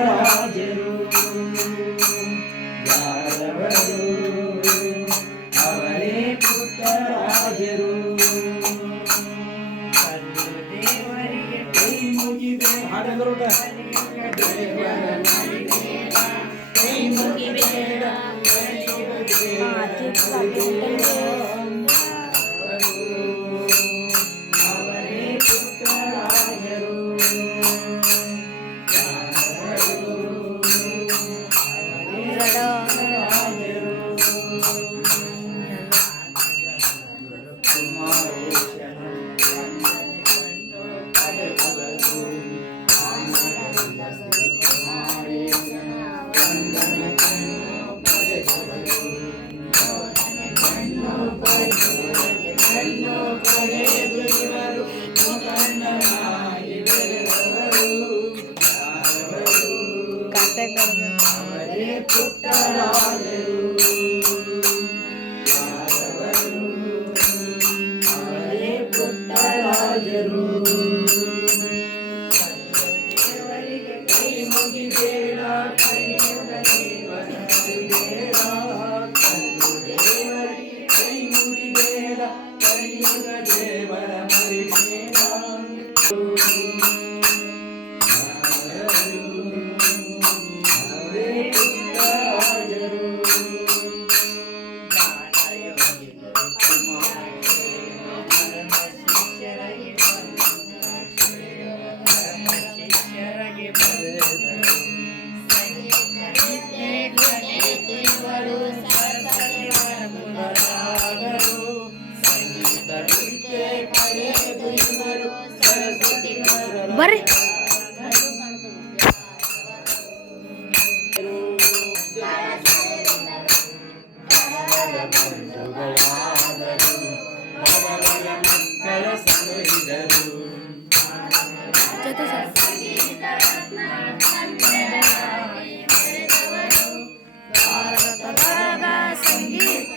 ರಾಜರು ಯಾರವರು ಅವರೇ ಪುಟ್ಟರಾಜರು ದೇವರಿಗೆ ಕೈ ಮುಗಿವೆ ಹಾಡಗರುಡ ಕೈ ಮುಗಿಬೇಡ ಅವರೇ ಪುಟ್ಟರಾಜರು ಅವರೇ ಪುಟ್ಟರಾಜರು ಅವರೇ ಪುಟ್ಟರಾಜರು ದೇವರಿಗೆ ಕೈ ಮುಗಿಬೇಡ ಕಲಿಯುಗ ದೇವರ ಮರಿಬೇಡ ದೇವರಿಗೆ ಕೈ ಮುಗಿಬೇಡ ಕಲಿಯುಗ ದೇವರ ಮರಿಬೇಡ ಬರ್ರಿ ಜೊತೆ ಸಂಗೀತ